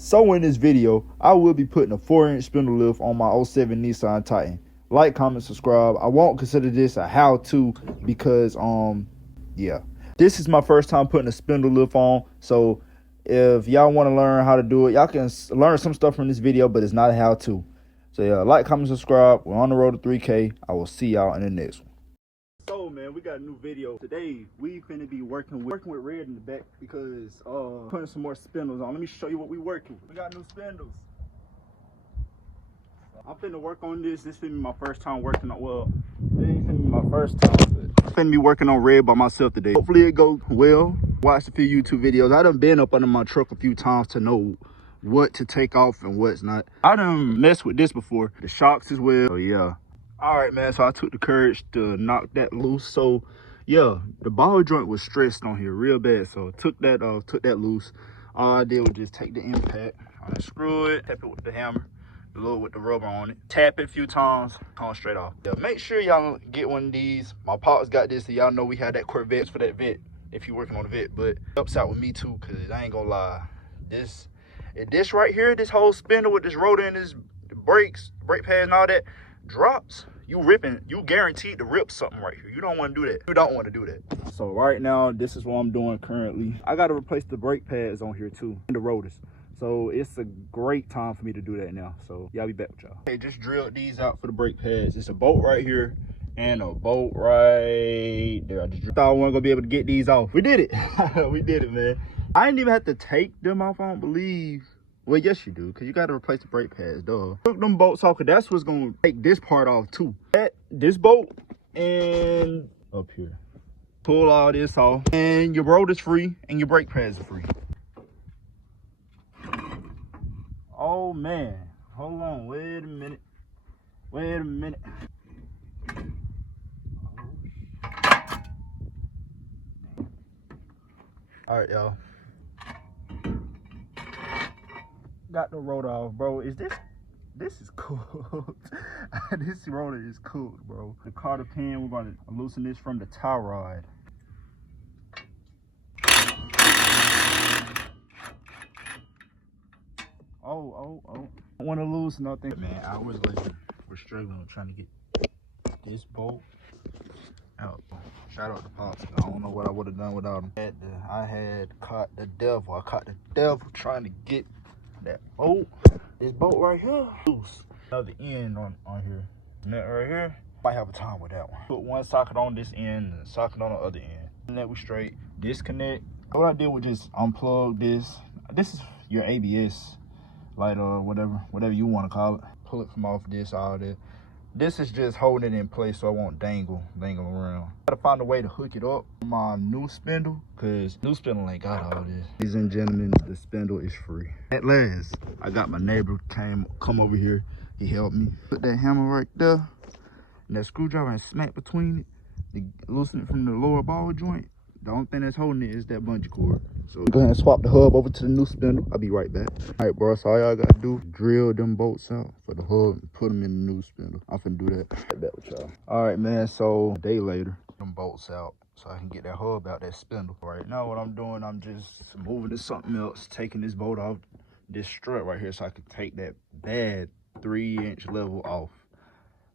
So in this video, I will be putting a 4-inch spindle lift on my '07 Nissan Titan. Like, comment, subscribe. I won't consider this a how-to because yeah, this is my first time putting a spindle lift on. So if y'all want to learn how to do it, y'all can learn some stuff from this video, but it's not a how-to. So yeah, like, comment, subscribe. We're on the road to 3K. I will see y'all in the next one. So man, we got a new video today. We finna be working with Red in the back because putting some more spindles on. Let me show you what we working with. We got new spindles. I'm finna work on this. This finna be my first time working on, well, it ain't finna be my first time, but I'm finna be working on Red by myself today. Hopefully it goes well. Watched a few YouTube videos. I done been up under my truck a few times to know what to take off and what's not. I done messed with this before. The shocks as well, so yeah. All right, man, so I took the courage to knock that loose. So yeah, the ball joint was stressed on here real bad, so took that loose. All I did was just take the impact, unscrew it, tap it with the hammer, a little with the rubber on it, tap it a few times, come straight off. Yeah, make sure y'all get one of these. My pops got this, so y'all know we had that Corvette for that vet if you're working on the vet, but it helps out with me too, because I ain't gonna lie, this right here, this whole spindle with this rotor and this brakes, brake pads and all that drops, you guaranteed to rip something right here. You don't want to do that. You don't want to do that. So right now, this is what I'm doing currently. I got to replace the brake pads on here too, and the rotors. So it's a great time for me to do that now. So y'all be back with y'all. Okay, just drilled these out for the brake pads. It's a bolt right here and a bolt right there. I just thought I wasn't gonna be able to get these off. We did it. We did it, man. I didn't even have to take them off, I don't believe. Well, yes, you do, because you got to replace the brake pads, duh. Took them bolts off, because that's what's going to take this part off, too. This bolt and up here. Pull all this off, and your rotor's free, and your brake pads are free. Oh, man. Hold on. Wait a minute. Wait a minute. All right, y'all. Got the rotor off, bro. This is cool. This rotor is cool, bro. The carter pin, we're gonna loosen this from the tie rod. Oh. I want to lose nothing. Man, I was like, we're struggling with trying to get this bolt out. Shout out to Pops. I don't know what I would have done without him. I had caught the devil. I caught the devil trying to get that bolt. This bolt right here loose. Another end on here. Nut right here. Might have a time with that one. Put one socket on this end and a socket on the other end. And that was straight. Disconnect. What I did was just unplug this. This is your ABS light or whatever you want to call it. Pull it from off this, all that. This is just holding it in place so I won't dangle around. Gotta find a way to hook it up with my new spindle, because new spindle ain't got all this. Ladies and gentlemen, the spindle is free. At last, I got my neighbor come over here. He helped me. Put that hammer right there, and that screwdriver, and smack between it to loosen it from the lower ball joint. The only thing that's holding it is that bungee cord. So go ahead and swap the hub over to the new spindle. I'll be right back. All right, bro, so all y'all gotta do, drill them bolts out for the hub and put them in the new spindle. I'm finna do that. Right back with y'all. All right, man, so a day later, them bolts out so I can get that hub out, that spindle. Right now, what I'm doing, I'm just moving to something else, taking this bolt off this strut right here so I can take that bad 3-inch level off.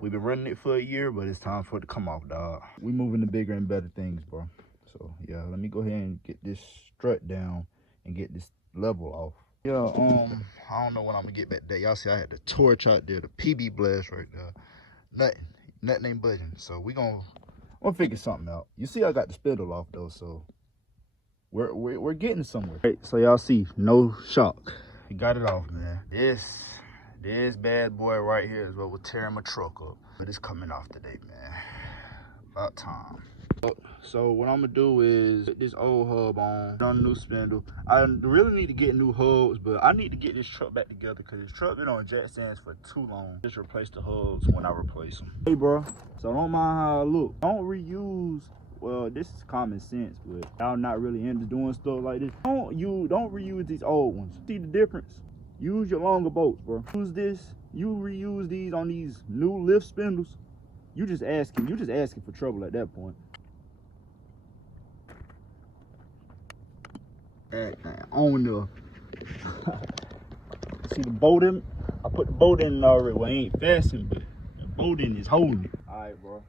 We've been running it for a year, but it's time for it to come off, dog. We moving to bigger and better things, bro. So yeah, let me go ahead and get this strut down and get this level off. Yeah, I don't know when I'm gonna get back there. Y'all see I had the torch out there, the PB blast right there. Nothing ain't budging. So we'll figure something out. You see I got the spindle off though, so we're getting somewhere. Right, so y'all see, no shock. We got it off, man. This bad boy right here is what will tear my truck up. But it's coming off today, man. About time. So what I'm gonna do is put this old hub on the new spindle. I really need to get new hubs, but I need to get this truck back together because this truck been on jack stands for too long. Just replace the hubs when I replace them. Hey, bro, so don't mind how I look. Don't reuse. Well, this is common sense, but y'all not really into doing stuff like this. Don't reuse these old ones. See the difference? Use your longer bolts, bro. Use this. You reuse these on these new lift spindles. You just asking for trouble at that point. On the see the bolt in. I put the bolt in already. Well, it ain't fastened, but the bolt in is holding it. All right, bro.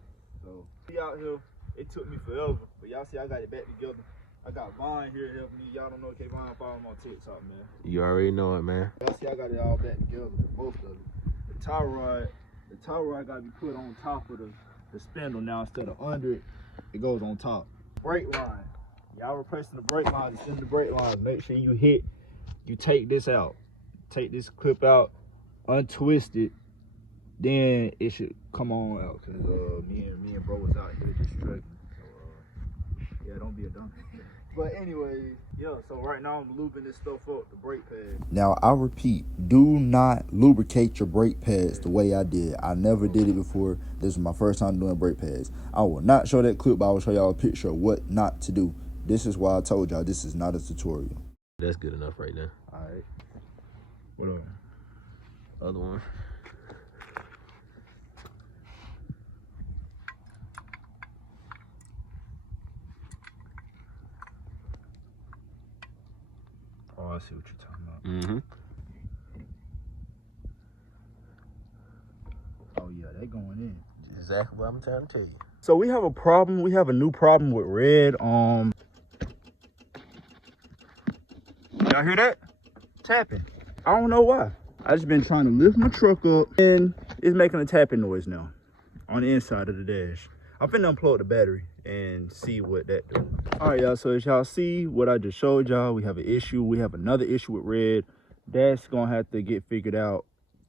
So we out here. It took me forever, but y'all see I got it back together. I got Vine here helping me. Y'all don't know K Vine, follow him on TikTok, man. You already know it, man. Y'all see I got it all back together, both of it. The tie rod got to be put on top of the spindle now instead of under it. It goes on top. Brake line. Y'all replacing the brake line, send the brake line. Make sure you take this out. Take this clip out, untwist it, then it should come on out. Cause me and bro was out here just struggling. So yeah, don't be a dummy. But anyways, yeah, so right now I'm lubing this stuff up, the brake pad. Now, I repeat, do not lubricate your brake pads the way I did. I never did it before. This was my first time doing brake pads. I will not show that clip, but I will show y'all a picture of what not to do. This is why I told y'all this is not a tutorial. That's good enough right now. All right. What up? Other one. Oh, I see what you're talking about. Mm-hmm. Oh yeah, they going in. Exactly what I'm trying to tell you. So we have a problem. We have a new problem with red. Y'all hear that? Tapping. I don't know why. I just been trying to lift my truck up and it's making a tapping noise now on the inside of the dash. I'm finna unplug the battery and see what that do. All right, y'all, so as y'all see what I just showed y'all, we have an issue. We have another issue with red. That's gonna have to get figured out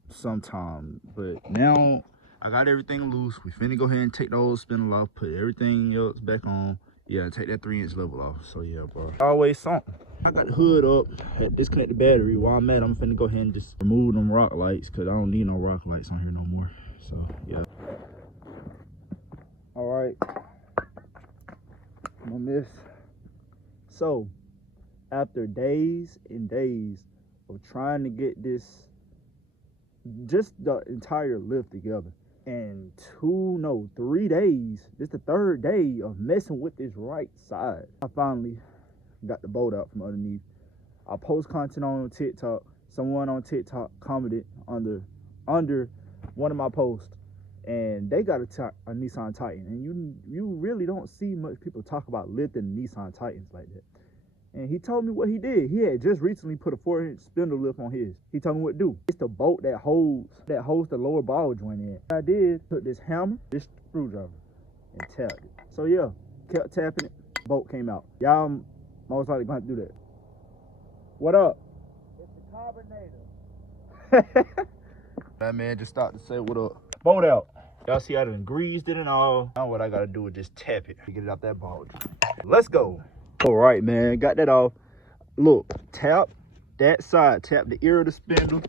sometime. But now I got everything loose. We finna go ahead and take the old spindle off, put everything else back on. Yeah, take that 3-inch level off. So yeah, bro. Always something. I got the hood up, had disconnect the battery. While I'm at, I'm finna go ahead and just remove them rock lights because I don't need no rock lights on here no more. So yeah. All right, I'm gonna miss. So after days and days of trying to get this, just the entire lift together, and 3 days, this the 3rd day of messing with this right side, I finally got the bolt out from underneath. I post content on TikTok. Someone on TikTok commented under one of my posts, and they got a Nissan Titan, and you really don't see much people talk about lifting Nissan Titans like that. And he told me what he did. He had just recently put a 4-inch spindle lift on his. He told me what to do. It's the bolt that holds the lower ball joint in. What I did, took this hammer, this screwdriver, and tapped it. So yeah, kept tapping it, bolt came out. Y'all most likely gonna have to do that. What up? It's the carbonator. That man just started to say what up. Bolt out. Y'all see I done greased it and all. Now what I gotta do is just tap it to get it out that ball. Let's go. All right, man, got that off. Look, tap that side, tap the ear of the spindle.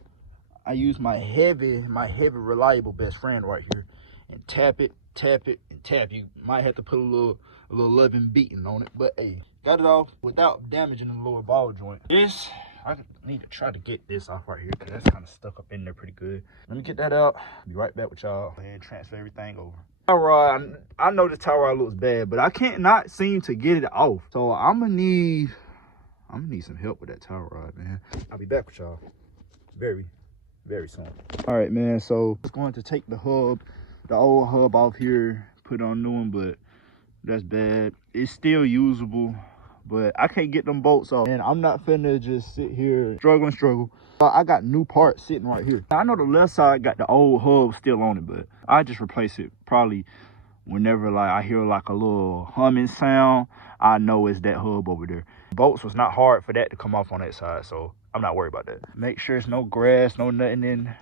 I use my heavy reliable best friend right here, and tap it, and tap. You might have to put a little loving beating on it, but hey, got it off without damaging the lower ball joint. This, I need to try to get this off right here because that's kind of stuck up in there pretty good. Let me get that out. Be right back with y'all and transfer everything over. Tie rod, I know this tie rod looks bad, but I can't not seem to get it off. So I'm gonna need some help with that tie rod, man. I'll be back with y'all very, very soon. All right, man. So I'm going to take the old hub off here, put on a new one, but that's bad. It's still usable, but I can't get them bolts off. And I'm not finna just sit here struggle. I got new parts sitting right here. I know the left side got the old hub still on it, but I just replace it probably whenever like I hear like a little humming sound. I know it's that hub over there. Bolts was not hard for that to come off on that side, so I'm not worried about that. Make sure it's no grass, no nothing in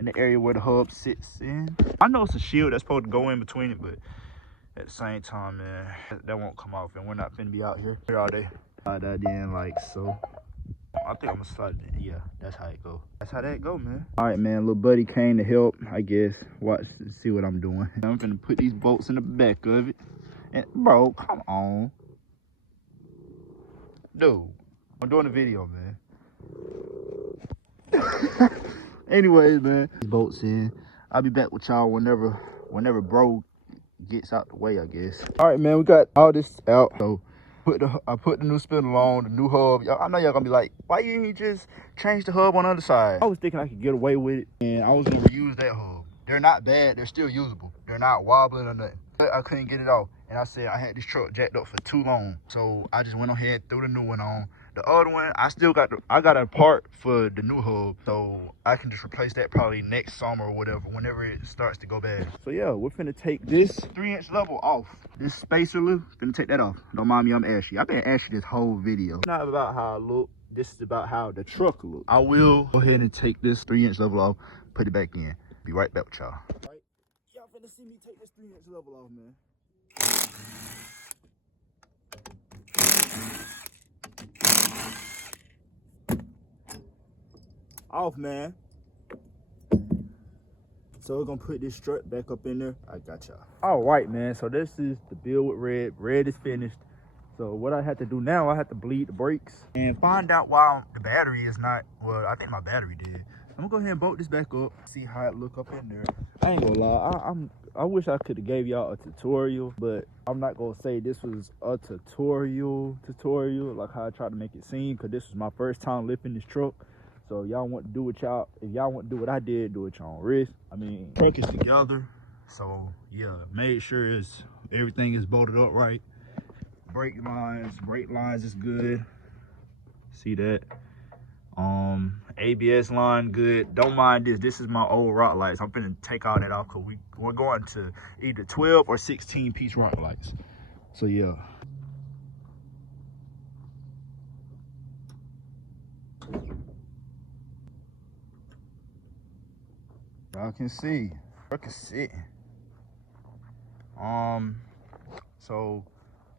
the area where the hub sits in. I know it's a shield that's supposed to go in between it, but at the same time, man, that won't come off, and we're not finna be out here all day. Slide that in like so. I think I'm gonna slide it in. Yeah, that's how it go. That's how that go, man. All right, man, little buddy came to help, I guess. Watch, see what I'm doing. I'm finna put these bolts in the back of it. And bro, come on. Dude, I'm doing a video, man. Anyways, man, these bolts in. I'll be back with y'all whenever bro gets out the way, I guess. All right, man, we got all this out. So I put the new spindle on, the new hub. I know y'all gonna be like, why you ain't just change the hub on the other side? I was thinking I could get away with it, and I was gonna reuse that hub. They're not bad, they're still usable. They're not wobbling or nothing. But I couldn't get it off. And I said I had this truck jacked up for too long. So I just went ahead and threw the new one on. The other one, I got a part for the new hub. So I can just replace that probably next summer or whatever, whenever it starts to go bad. So yeah, we're finna take this 3-inch level off. This spacer loop, finna take that off. Don't mind me, I'm ashy. I've been ashy this whole video. It's not about how I look, this is about how the truck looks. I will go ahead and take this 3-inch level off, put it back in. Be right back with y'all. Right. Y'all finna see me take this 3-inch level off, man. Off, man. So we're gonna put this strut back up in there. I got y'all. All right, man. So this is the build with red. Red is finished. So what I have to do now, I have to bleed the brakes and find out why the battery is not, well, I think my battery did. I'm gonna go ahead and bolt this back up, see how it look up in there. I ain't gonna lie, I wish I could have gave y'all a tutorial, but I'm not gonna say this was a tutorial like how I tried to make it seem, because this was my first time lifting this truck. So y'all want to do what y'all, if y'all want to do what I did, do it your own risk. I mean, truck is together, so yeah, made sure everything is bolted up right. Brake lines is good. See that? ABS line good. Don't mind this. This is my old rock lights. I'm finna take all that off because we're going to either 12 or 16 piece rock lights. So yeah. Y'all can see. I can sit. So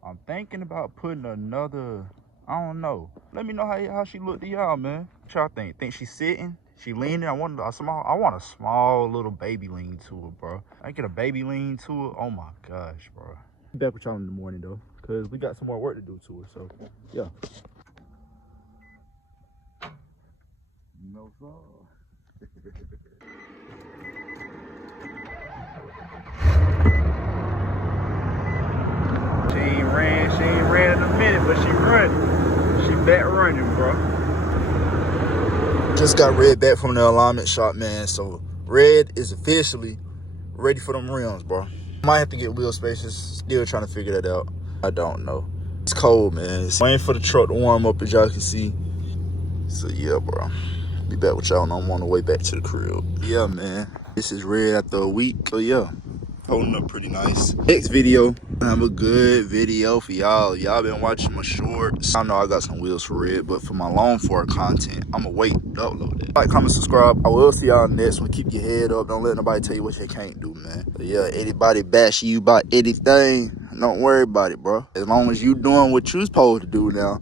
I'm thinking about putting another, I don't know. Let me know how she look to y'all, man. What y'all think? Think she's sitting? She leaning? I want a small little baby lean to her, bro. I get a baby lean to her. Oh my gosh, bro. Back with y'all in the morning though, cause we got some more work to do to her. So yeah. No problem. She ain't ran in a minute, but she running. She back running, bro. Just got Red back from the alignment shop, man. So Red is officially ready for them rims, bro. Might have to get wheel spacers. Still trying to figure that out. I don't know. It's cold, man. It's waiting for the truck to warm up, as y'all can see. So yeah, bro. Be back with y'all, and I'm on the way back to the crib. Yeah, man. This is Red after a week. So yeah. Holding up pretty nice. Next video, I have a good video for y'all. Y'all been watching my shorts. I know I got some wheels for Red, but for my long form content, I'ma wait to upload it. Like, comment, subscribe. I will see y'all next one. Keep your head up. Don't let nobody tell you what you can't do, man. But yeah, anybody bash you about anything, don't worry about it, bro. As long as you doing what you supposed to do now,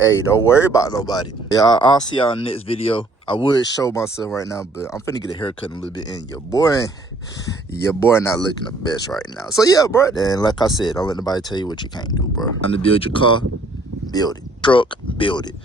hey, don't worry about nobody. Yeah, I'll see y'all in the next video. I would show myself right now, but I'm finna get a haircut in a little bit, and your boy not looking the best right now. So yeah, bro. And like I said, don't let nobody tell you what you can't do, bro. Trying to build your car, build it. Truck, build it.